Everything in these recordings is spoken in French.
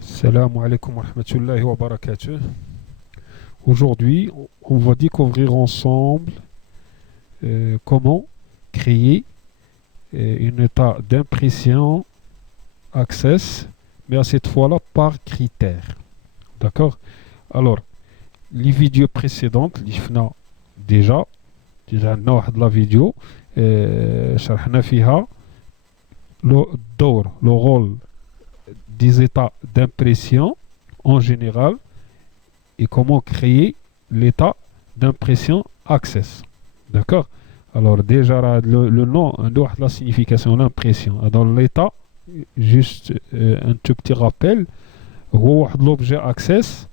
Salam alaikum wa rahmatullahi wa barakatuh. Aujourd'hui, on va découvrir ensemble comment créer une état d'impression Access, mais à cette fois-là par critère. D'accord? Alors, les vidéos précédentes, les فنا déjà عندنا واحد la vidéo شرحنا فيها le rôle des états d'impression en général et comment créer l'état d'impression Access. D'accord? Alors déjà le nom a la signification, l'impression. Dans l'état, juste un tout petit rappel, l'objet Access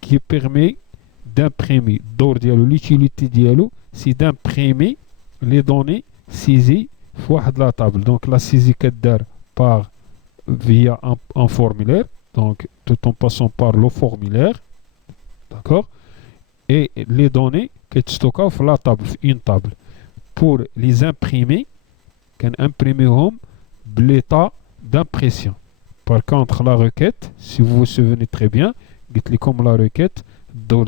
qui permet d'imprimer. L'utilité dialogue, c'est d'imprimer les données saisies de la table. Donc la saisie par via un formulaire, donc tout en passant par le formulaire, d'accord, et les données que tu stockes sur la table, une table, pour les imprimer, qu'on imprimer l'état d'impression. Par contre, la requête, si vous vous souvenez très bien, comme la requête, ou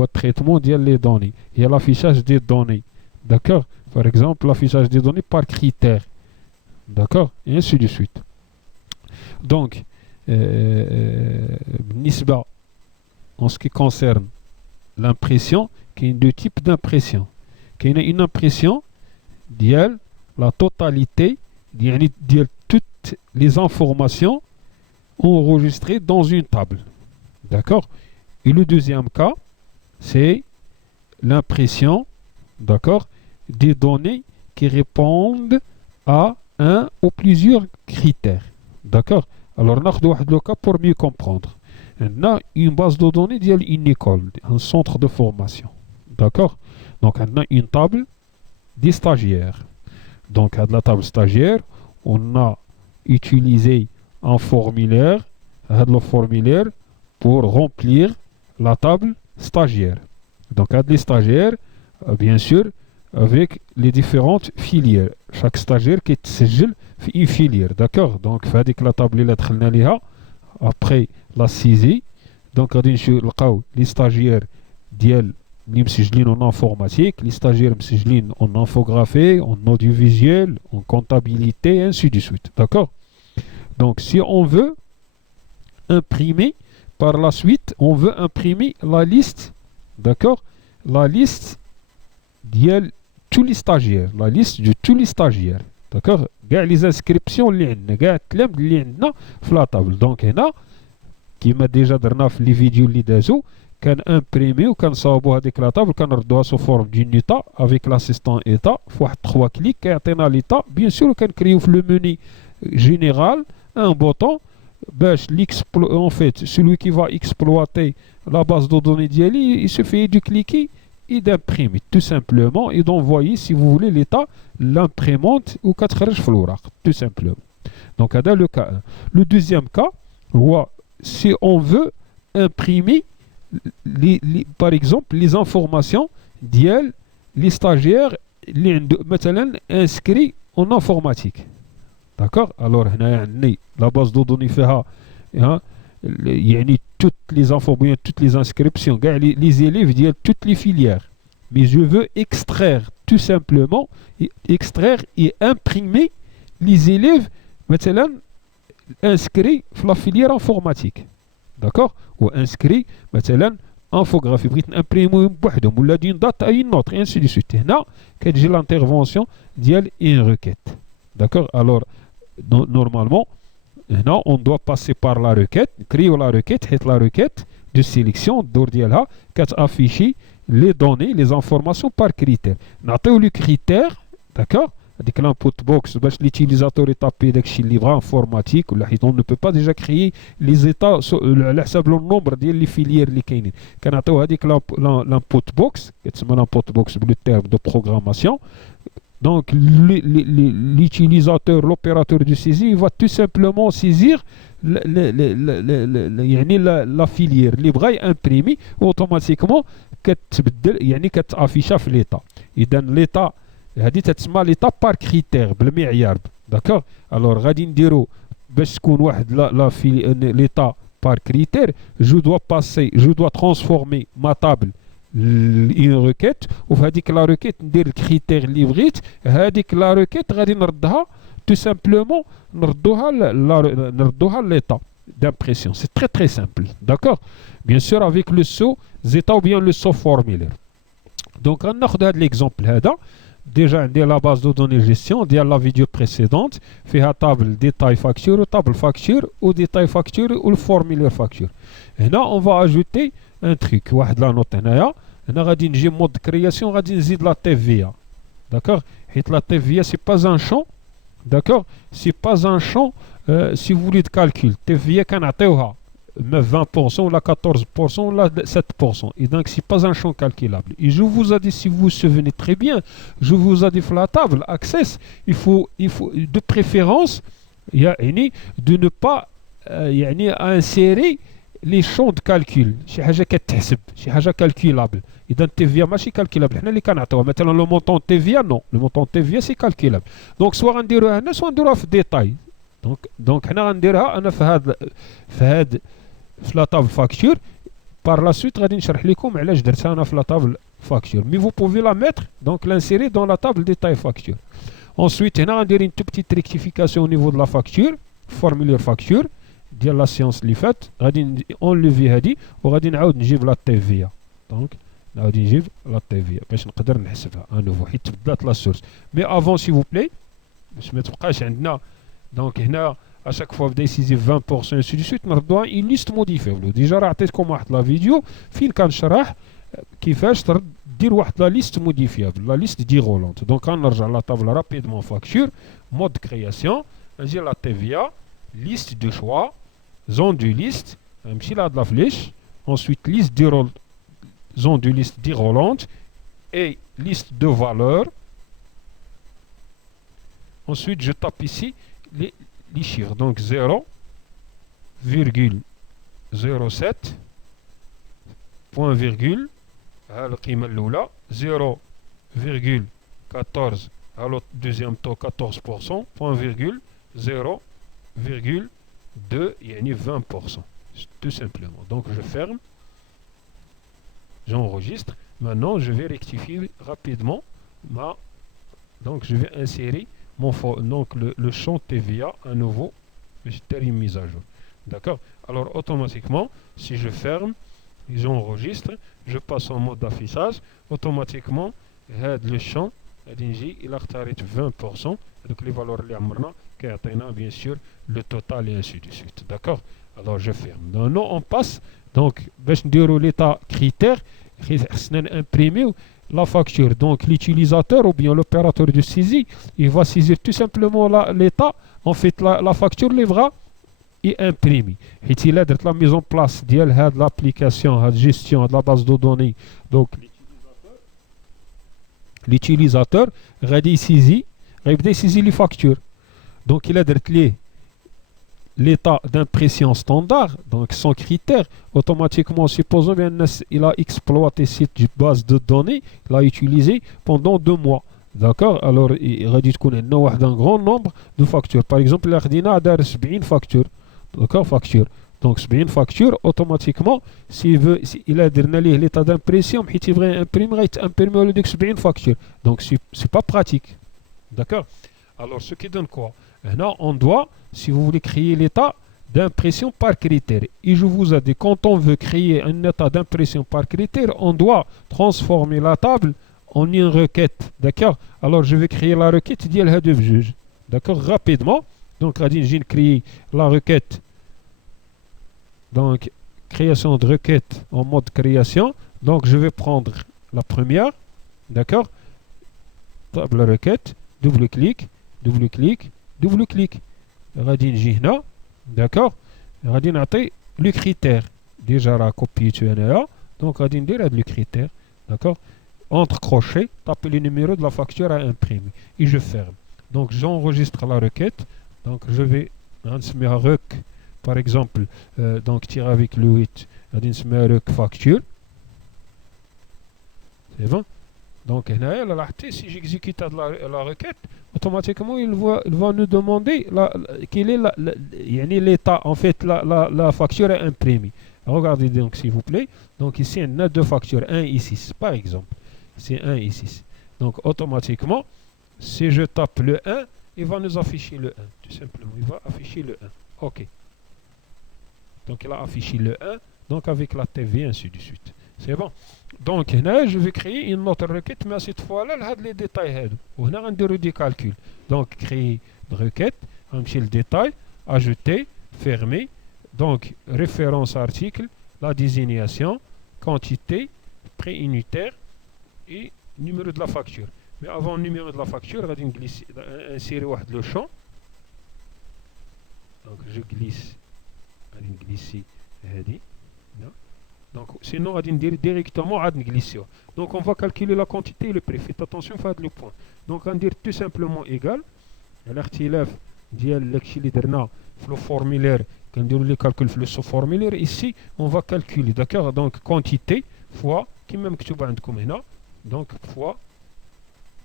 le traitement des données. Il y a l'affichage des données, d'accord. Par exemple, l'affichage des données par critère, d'accord, et ainsi de suite. Donc, nisba, en ce qui concerne l'impression, il y a deux types d'impression. Il y a une impression de la totalité de toutes les informations enregistrées dans une table. D'accord? Et le deuxième cas, c'est l'impression, d'accord, des données qui répondent à un ou plusieurs critères. D'accord? Alors, on a le cas pour mieux comprendre. On a une base de données d'une école, un centre de formation. D'accord? Donc, on a une table des stagiaires. Donc, à la table stagiaire, on a utilisé un formulaire, le formulaire pour remplir la table stagiaire. Donc, à les stagiaires, bien sûr, avec les différentes filières. Chaque stagiaire qui est une filière, d'accord. Donc, la table après la saisie, donc les stagiaires en informatique, les stagiaires en infographie, en audiovisuel, en comptabilité, et ainsi de suite, d'accord. Donc, si on veut imprimer par la suite, on veut imprimer la liste, d'accord, la liste de tous les stagiaires, la liste de tous les stagiaires, d'accord, les inscriptions اللي عندنا في la table. Donc هنا كيما déjà درنا في les vidéos اللي دازو كان imprimer وكنصاوبوا هذيك la table كنردوها sous forme d'une état avec l'assistant état في واحد 3 clics كيعطينا l'état. Bien sûr كنكريو في le menu général un bouton باش en fait celui qui va exploiter la base de données ديالي il suffit de cliquer et d'imprimer tout simplement et d'envoyer si vous voulez l'état l'imprimante ou كتخرج في الوراق tout simplement. Donc هذا le cas 1. Le deuxième cas si on veut imprimer par exemple les informations ديال les stagiaires اللي عنده مثلا inscrits en informatique. D'accord. Alors هنا عندي la base de données فيها يعني toutes les informations, toutes les inscriptions, les élèves de toutes les filières. Mais je veux extraire tout simplement, extraire et imprimer les élèves مثلا inscrits dans la filière informatique. D'accord? Ou inscrits مثلا infographie. بغيت نimprimer بوحدهم ولا d'une date à une autre et ainsi de suite. هنا كتجي l'intervention ديال une requête. D'accord? Alors normalement هنا on doit passer par la requête, créer la requête, la requête de sélection دور ديالها كتافيشي les données, les informations par critère. نعطيو le critère, d'accord, avec l'input box باش l'utilisateur يطابي داكشي اللي بغا informatique ولا حيت on ne peut pas déjà créer les états على حساب le nombre ديال les filières اللي كاينين. كنعطيو هذيك l'input box كتسمى l'input box بلو terme de programmation. Donc l'utilisateur, l'opérateur de saisie, il va tout simplement saisir la filière اللي بغا imprimer automatiquement كتبدل يعني كتافيشها في l'état. إذا l'état هذه تتسمى l'état par critère بالمعيار d'accord. Alors غادي نديرو باش تكون واحد l'état par critère, je dois transformer ma table une requête وفهاديك la requête ندير الكريتير اللي بغيت هذيك la requête غادي نردها tout simplement نردوها l'état d'impression. C'est très très simple, d'accord. Bien sûr avec le saut zeta ou bien le saut formulaire. Donc غناخذ هذا l'exemple هذا. Déjà عندي la base de données gestion ديال la vidéo précédente فيها table détail facture ou table facture ou détail facture ou le formulaire facture. هنا on va ajouter un truc واحد لا نوت هنايا. هنا غادي نجي مود création غادي نزيد la TVA, d'accord. حيت la TVA c'est pas un champ, d'accord. C'est pas un champ si vous voulez de calcul. TVA كنعطيوها 20% ou la 14% ou la 7%. Et donc, ce n'est pas un champ calculable. Et je vous ai dit, si vous vous souvenez très bien, je vous ai dit sur la table, Access, il faut de préférence, de ne pas insérer les champs de calcul. C'est calculable. Et dans TVA, c'est calculable. Maintenant, le montant TVA, non. Le montant TVA, c'est calculable. Donc, soit on dira soit on dira en détail. Donc, on dira في la table facture. Par la suite غادي نشرح لكم علاش درتها انا في la table facture. Mais vous pouvez la mettre, donc l'insérer dans la table détail facture. Ensuite هنا غندير une toute petite rectification au niveau de la facture, formulaire facture ديال la séance اللي فات. غادي enlever هذه وغادي نعاود نجيب la TVA. Donc نعاود نجيب la TVA باش نقدر نحسبها à nouveau حيت تبدلات la source. Mais avant s'il vous plaît باش ما تبقاش عندنا donc هنا à chaque fois décisif 20% et ainsi de suite نردوها une liste modifiable. Déjà عطيتكم واحد لا فيديو فين كنشرح كيفاش دير واحد لا liste modifiable, la liste déroulante. Donc غنرجع لا table rapidement facture, mode création, نجي la TVA, liste de choix, zone de liste, نمشي لهاد la flèche, ensuite liste zone de liste déroulante et liste de valeurs. Ensuite je tape ici les chiffres, donc 0,07 point virgule القيمة الأولى 0,14 alors deuxième taux 14% point virgule 0,2 يعني 20% tout simplement. Donc je ferme, j'enregistre. Maintenant je vais rectifier rapidement donc je vais insérer donc le champ TVA à nouveau, je vais une mise à jour, d'accord. Alors automatiquement si je ferme et j'enregistre, je passe en mode d'affichage, automatiquement le champ il a 20%, donc les valeurs اللي عمرنا كيعطينا bien sûr le total et ainsi de suite, d'accord. Alors je ferme. Maintenant on passe donc باش نديرو l'état critère خصنا imprimer la facture. Donc l'utilisateur ou bien l'opérateur de saisie, il va saisir tout simplement l'état. En fait la facture lèvera et imprimée. Et il a la mise en place de l'application, de gestion de la base de données. Donc l'utilisateur va saisir les factures. Donc il a l'état d'impression standard, donc sans critère, automatiquement, supposons qu'il a exploité cette base de données, il l'a utilisé pendant 2 mois. D'accord. Alors, il va dire qu'on a un grand nombre de factures. Par exemple, il a 70 factures. D'accord, facture. Donc, 70 factures, automatiquement, s'il a l'état d'impression, il va imprimer les 70 factures. Donc, ce n'est pas pratique. D'accord. Alors, ce qui donne quoi? Là, on doit, si vous voulez créer l'état d'impression par critère, et je vous ai dit, quand on veut créer un état d'impression par critère, on doit transformer la table en une requête. D'accord. Alors, je vais créer la requête d'il y a deux juges. D'accord, rapidement. Donc, j'ai créé la requête. Donc, création de requête en mode création. Donc, je vais prendre la première. D'accord. Table requête, double-clic, double-clic, double-clic. غادي نجي هنا, d'accord. غادي نعطي le critère. Déjà راه كوبيتو هنايا. Donc غادي ندير هاد le critère, d'accord. Entre crochets, tapez le numéro de la facture à imprimer et je ferme. Donc j'enregistre la requête. Donc je vais نسميها rec par exemple, donc tirer avec le 8, غادي نسميها rec facture. C'est bon. Donc, si j'exécute la requête, automatiquement, il va nous demander quel est l'état, en fait, la facture est imprimée. Regardez donc, s'il vous plaît. Donc, ici, on a deux factures, 1 et 6, par exemple. C'est 1 et 6. Donc, automatiquement, si je tape le 1, il va nous afficher le 1. Tout simplement, il va afficher le 1. OK. Donc, il a affiché le 1, donc avec la TV, ainsi de suite. C'est bon. Donc, là, je vais créer une autre requête, mais cette fois-là, il y a les détails. On a un des calculs. Donc, créer une requête, on le détail, ajouter, fermer. Donc, référence article, la désignation, quantité, prix unitaire et numéro de la facture. Mais avant le numéro de la facture, on va insérer le champ. Donc, je glisse, glisser, donc, sinon, on va dire directement à glisser. Donc, on va calculer la quantité et le prix. Faites attention, faites le point. Donc, on va dire tout simplement égal. L'artilève le formulaire, quand on le calcul le formulaire, ici, on va calculer, d'accord? Donc, quantité fois, qui même que tu vas donc, fois,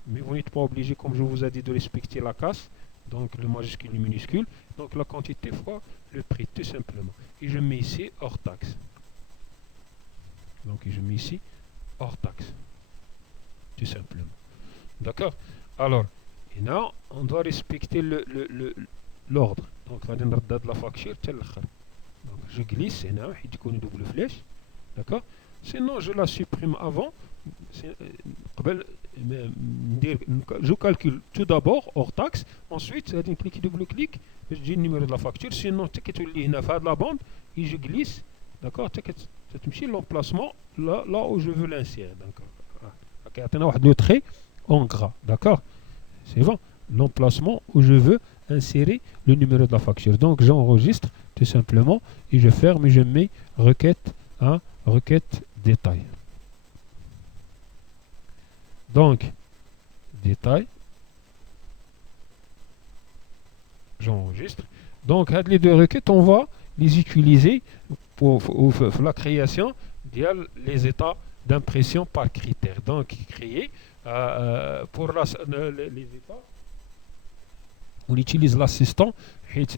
mais vous n'êtes pas obligé, comme je vous ai dit, de respecter la casse. Donc, le majuscule et le minuscule. Donc, la quantité fois le prix, tout simplement. Et je mets ici hors taxe. Donc, je mets ici hors taxe. Tout simplement. D'accord? Alors, et là, on doit respecter l'ordre. Donc, la date de la facture, c'est le khar. Donc, je glisse, et là, il y a une double flèche. D'accord? Sinon, je la supprime avant. Je calcule tout d'abord hors taxe. Ensuite, je clique double-clic. Je dis le numéro de la facture. Sinon, tu as la bande et je glisse. D'accord? C'est l'emplacement là où je veux l'insérer. D'accord? Le trait en gras. D'accord? C'est bon. L'emplacement où je veux insérer le numéro de la facture. Donc, j'enregistre tout simplement et je ferme et je mets requête, requête détail. Donc, détail. J'enregistre. Donc, les deux requêtes, on va les utiliser pour la création des états d'impression par critère. Donc, créer pour les états, on utilise l'assistant.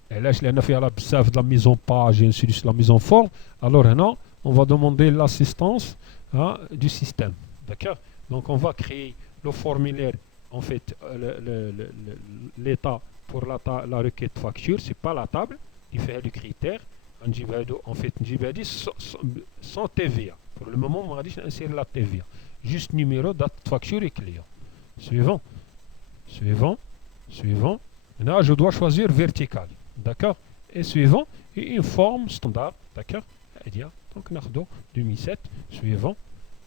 Là, je l'ai fait à la mise en page et ainsi de suite, la mise en forme. Alors, maintenant, on va demander l'assistance du système. D'accord? Donc, on va créer le formulaire, en fait, l'état pour la requête facture, c'est pas la table, il fait du critère. En fait, sans TVA. Pour le moment, on va dire insérer la TVA. Juste numéro, date, facture et client. Suivant. Suivant. Suivant. Là, je dois choisir vertical. D'accord? Et suivant. Et une forme standard. D'accord? Donc, Nardo 2007. Suivant.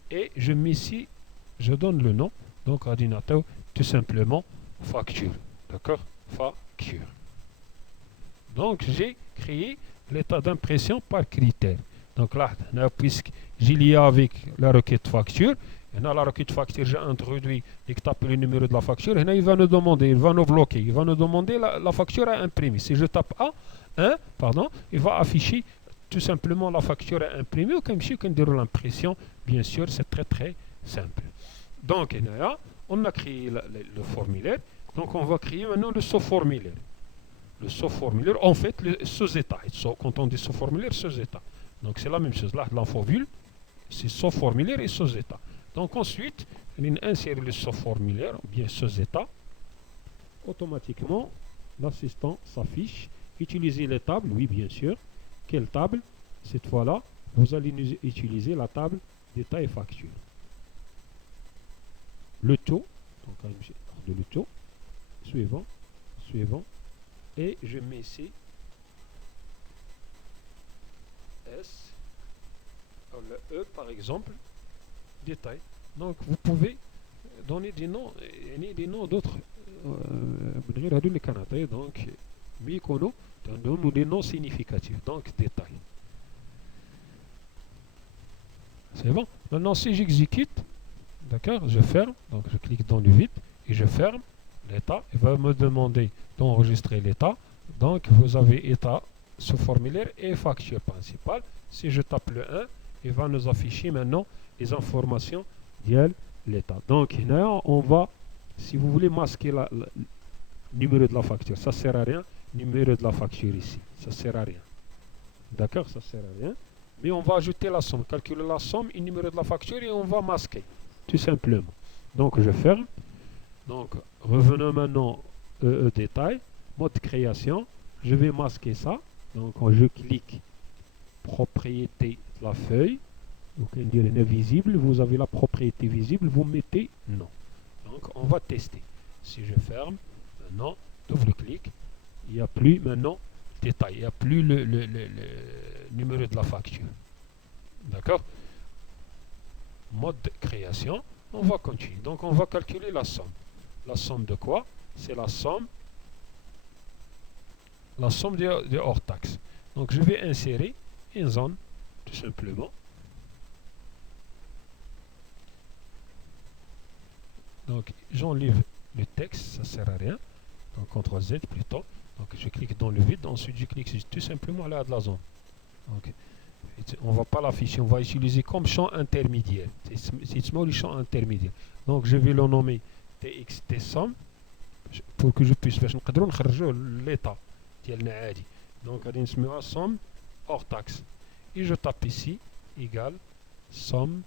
Et je mets ici, je donne le nom. Donc, ordinateur, tout simplement, facture. D'accord? Facture. Donc, j'ai créé l'état d'impression par critère. Donc là, puisque j'ai lié avec la requête facture, et dans la requête facture, j'ai introduit et tape le numéro de la facture, et là, il va nous demander, il va nous bloquer, il va nous demander la facture à imprimer. Si je tape A1, pardon, il va afficher tout simplement la facture à imprimer, ou comme si on déroule l'impression, bien sûr, c'est très très simple. Donc, là, on a créé le formulaire, donc on va créer maintenant le sous-formulaire. Le sous-formulaire, en fait, le sous-état. Quand on dit sous-formulaire, sous-état. Donc c'est la même chose. Là, l'infovule, c'est sous-formulaire et sous-état. Donc ensuite, on insère le sous-formulaire, ou bien sous-état. Automatiquement, l'assistant s'affiche. Utilisez les tables, oui, bien sûr. Quelle table? Cette fois-là, vous allez utiliser la table détail et facture. Le taux, donc le taux, suivant, suivant. Et je mets ici S, le E par exemple, détail. Donc vous pouvez donner des noms d'autres. Donc, Mikono donne des noms significatifs. Donc, détail. C'est bon. Maintenant, si j'exécute, d'accord, je ferme. Donc, je clique dans le vide et je ferme l'état. Il va me demander d'enregistrer l'état. Donc, vous avez état sous formulaire et facture principale. Si je tape le 1, il va nous afficher maintenant les informations l'état. Donc là, on va, si vous voulez masquer le numéro de la facture, ça ne sert à rien. Numéro de la facture ici, ça ne sert à rien. D'accord, ça ne sert à rien. Mais on va ajouter la somme, calculer la somme et le numéro de la facture et on va masquer, tout simplement. Donc je ferme. Donc revenons maintenant au détail, mode création. Je vais masquer ça. Donc je clique propriété de la feuille. Donc on dirait visible, vous avez la propriété visible, vous mettez non. Donc on va tester. Si je ferme, maintenant, double-clic, il n'y a plus maintenant détail, il n'y a plus le numéro de la facture. D'accord? Mode de création, on va continuer. Donc on va calculer la somme. La somme de quoi? C'est la somme de hors taxe. Donc je vais insérer une zone, tout simplement. Donc j'enlève le texte, ça ne sert à rien. Donc CTRL Z plutôt. Donc je clique dans le vide, ensuite je clique tout simplement là de la zone. Donc on ne va pas l'afficher, on va utiliser comme champ intermédiaire. C'est le champ intermédiaire. Donc je vais le nommer txt somme pour que je puisse faire l'état. Donc on va somme hors taxe. Et je tape ici égale somme.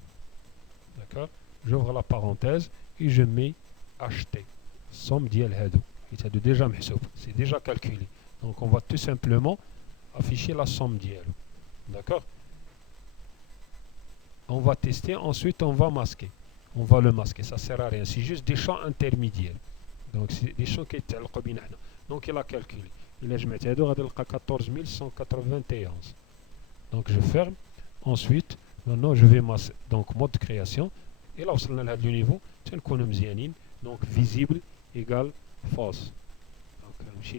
D'accord? J'ouvre la parenthèse et je mets acheter. Somme ديال هادو. C'est déjà calculé. Donc on va tout simplement afficher la somme ديالو. D'accord? On va tester, ensuite on va masquer. On va le masquer, ça ne sert à rien. C'est juste des champs intermédiaires. Donc c'est des champs qui étaient donc il a calculé. Il a 14 191. Donc je ferme. Ensuite, maintenant je vais masquer. Donc mode de création. Et là, on a le niveau. Donc visible égale false. Donc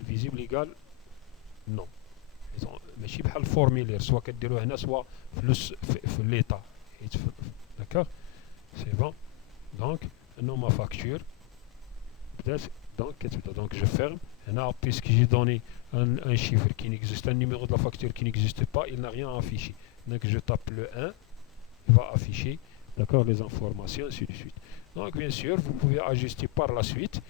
visible égale non. ماشي بحال الفورميلير سواء كديروه هنا سواء في l'état. D'accord? C'est bon. Donc non ma facture. Donc je ferme. Là, puisque j'ai donné un chiffre qui n'existe, un numéro de la facture qui n'existe pas, il n'a rien à afficher. Donc je tape le 1, il va afficher, d'accord, les informations, ainsi de suite. Donc bien sûr, vous pouvez ajuster par la suite.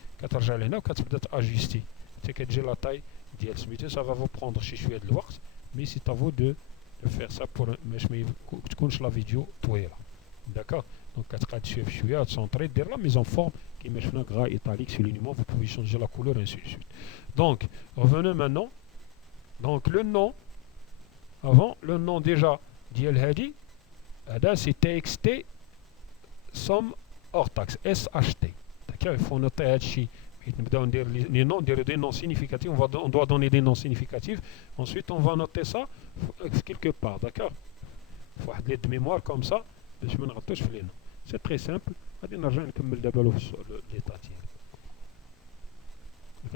Ajuster. C'est que j'ai la taille d'IL. Ça va vous prendre chez Chouette de l'Ouars, mais c'est à vous de faire ça pour la vidéo. D'accord? Donc, centrer, la mise en forme qui est gras italique sur l'uniment, vous pouvez changer la couleur, ainsi de suite. Donc, revenons maintenant. Donc, le nom, avant, le nom déjà d'IL Hadi, c'est TXT somme hors taxe, SHT. D'accord? Il faut noter Hadi. Les noms, des noms significatifs, on doit donner des noms significatifs. Ensuite, on va noter ça quelque part. D'accord? Il faut avoir de mémoire comme ça. C'est très simple. On va l'état.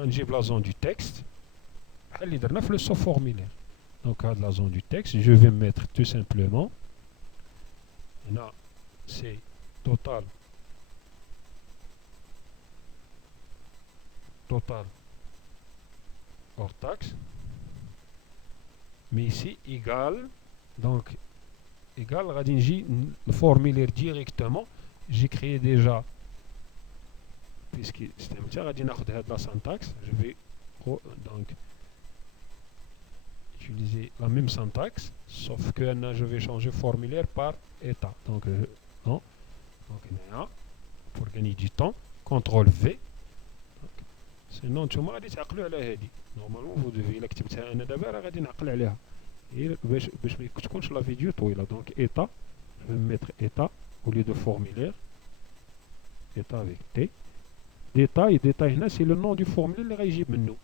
J'ai la zone du texte. Le sous-formulaire. Donc, à la zone du texte, je vais mettre tout simplement. Là, c'est total hors taxe. Mais ici, égal. Donc, égal, le formulaire directement. J'ai créé déjà, puisque c'est un petit de la syntaxe, je vais donc utiliser la même syntaxe, sauf que je vais changer formulaire par état. Donc, non. Donc, pour gagner du temps, CTRL V. Sinon, tu m'as dit normalement, vous devez l'activer. La vidéo, donc état, je vais mettre état au lieu de formulaire. État avec T. Détail, c'est le nom du formulaire régime.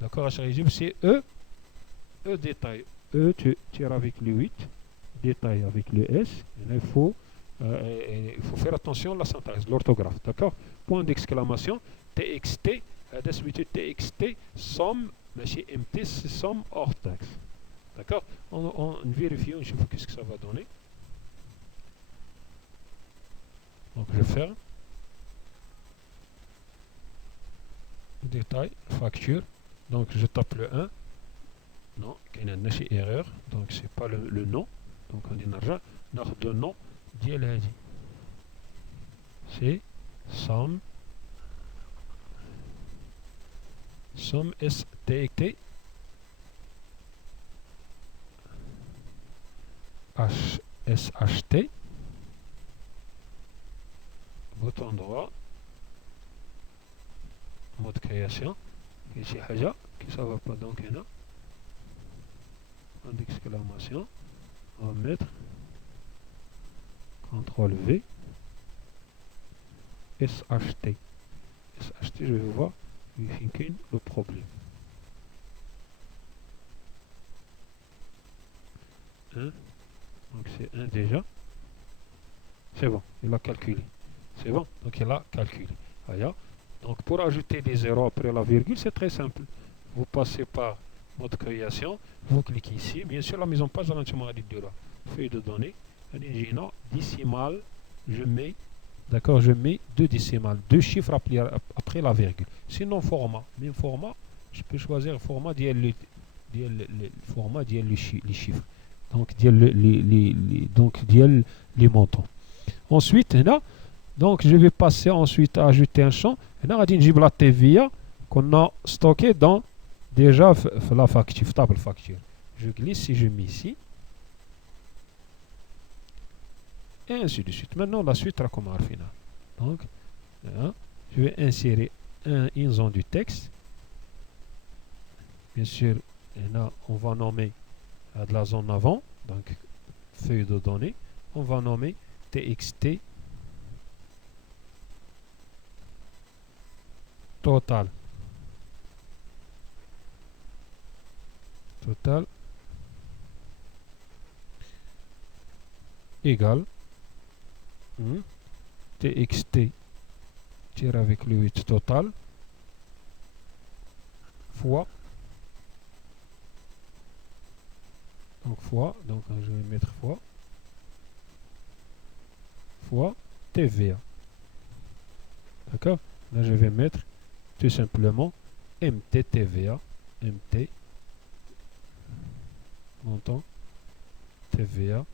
D'accord, c'est E. E détail. E, tu tires avec le 8. Détail avec le S. Et là, il faut faire attention à la syntaxe, l'orthographe. D'accord? Point d'exclamation. TXT. TXT. Somme. Mais MT, c'est somme hors taxe. D'accord? On vérifie, on voit qu'est-ce que ça va donner. Donc je ferme. Détail, facture. Donc je tape le 1. Non, il y a une erreur. Donc c'est pas le nom. Donc on dit le nom d'IL Hadi. c'est somme STT SHT, bouton droit, mode création, ici haja, qui ça va pas donc là, point d'exclamation, on va mettre CTRL V, SHT, je vais voir, vérifier le problème. 1, donc c'est 1 déjà, c'est bon, il a calculé, c'est bon, donc il a calculé, voilà. Donc pour ajouter des zéros après la virgule, c'est très simple. Vous passez par mode création, vous cliquez ici. Bien sûr, la mise en page de l'enchaînement de là. Feuille de données, non, décimale, je mets, d'accord, je mets deux décimales, deux chiffres après la virgule. Sinon, format, même format, je peux choisir format le format les chiffres. Donc, les montants. Ensuite, là, donc je vais passer ensuite à ajouter un champ. Et là, on a la TVA qu'on a stocké dans déjà la facture, table facture. Je glisse si je mets ici. Et ainsi de suite. Maintenant, la suite à comment final. Donc, là, je vais insérer une zone du texte. Bien sûr, et là, on va nommer de la zone avant. Donc, feuille de données. On va nommer TXT total égale TXT tiré avec le 8 total fois donc je vais mettre fois TVA, d'accord. Là je vais mettre tout simplement MT montant TVA,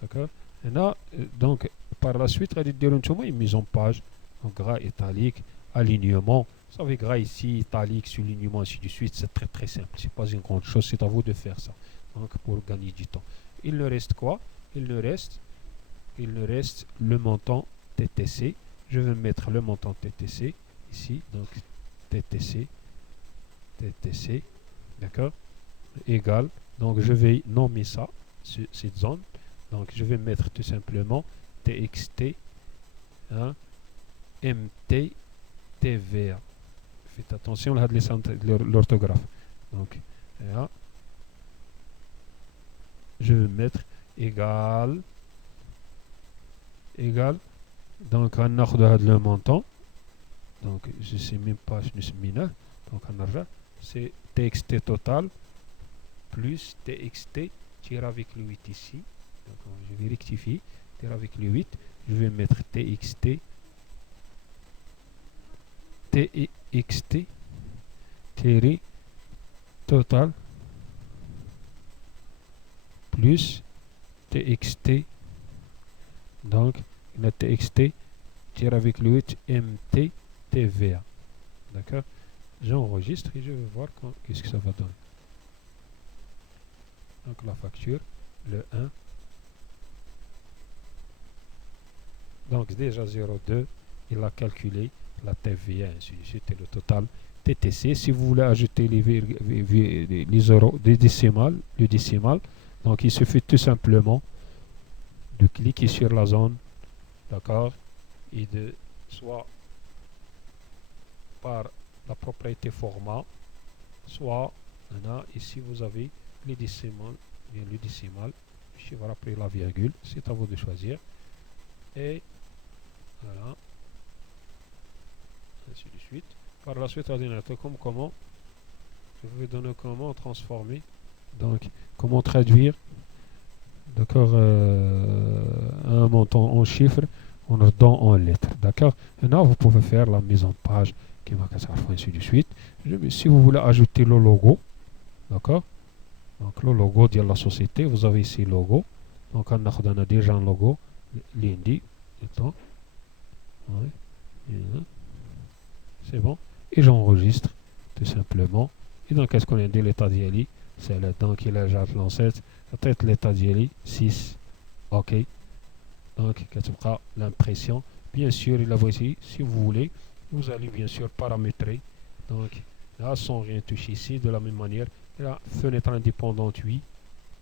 d'accord. Et là donc par la suite on va dire une mise en page, donc gras, italique, alignement. Vous savez, gras ici, italique, soulignement, ainsi de suite, c'est très très simple, c'est pas une grande chose, c'est à vous de faire ça, donc pour gagner du temps. Il ne reste quoi? Il ne reste le montant TTC. Je vais mettre le montant TTC ici, donc TTC, d'accord, égal, donc je vais nommer ça, cette zone, donc je vais mettre tout simplement TXT, hein, MT, TVA. Faites attention à l'orthographe. Donc, là, je vais mettre égal, donc on a le montant, donc je ne sais même pas, je ne sais pas, donc on a c'est TXT total plus TXT tiré avec le 8 ici, donc je vais rectifier, tiré avec le 8, je vais mettre TXT tiré total plus TXT, donc la TXT tiré avec le 8 MT TVA, d'accord. J'enregistre et je vais voir qu'est-ce que ça va donner. Donc la facture, le 1, donc déjà 0,2, il a calculé la TVA, ainsi de suite, et le total TTC. Si vous voulez ajouter les euros, des décimales, le décimal, donc il suffit tout simplement de cliquer sur la zone, d'accord, et de soit par la propriété format, soit ici vous avez les décimales, bien le décimal, chiffre après la virgule, c'est à vous de choisir, et voilà, ainsi de suite. Par la suite, ordinateur, comment je vais donner comment transformer, donc comment traduire, d'accord, un montant en chiffres en lettres, d'accord. Maintenant vous pouvez faire la mise en page qui va ainsi de suite. Si vous voulez ajouter le logo, d'accord, donc le logo de la société, vous avez ici le logo, donc on a déjà un logo, l'indi, Ouais. Et c'est bon. Et j'enregistre tout simplement. Et donc, qu'est-ce qu'on a dit l'état d'ILI? C'est là donc il a déjà lancé peut-être l'état d'ILI 6. OK. Donc, qu'est-ce que l'impression? Bien sûr, il la voici. Si vous voulez, vous allez bien sûr paramétrer. Donc, là, sans rien toucher ici, de la même manière. La fenêtre indépendante 8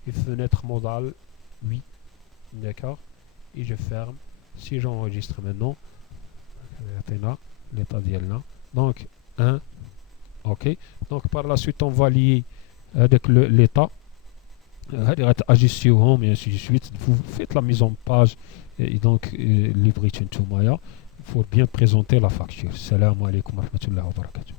et fenêtre modale 8. D'accord? Et je ferme. Si j'enregistre maintenant, l'état d'ILI là. Donc, 1. OK. Donc, par la suite, on va lier avec l'état. Ajusté au home et ainsi de suite. Vous faites la mise en page et donc livrer to Maya. Il faut bien présenter la facture. Salam alaikum wa rahmatullahi wa barakatuh.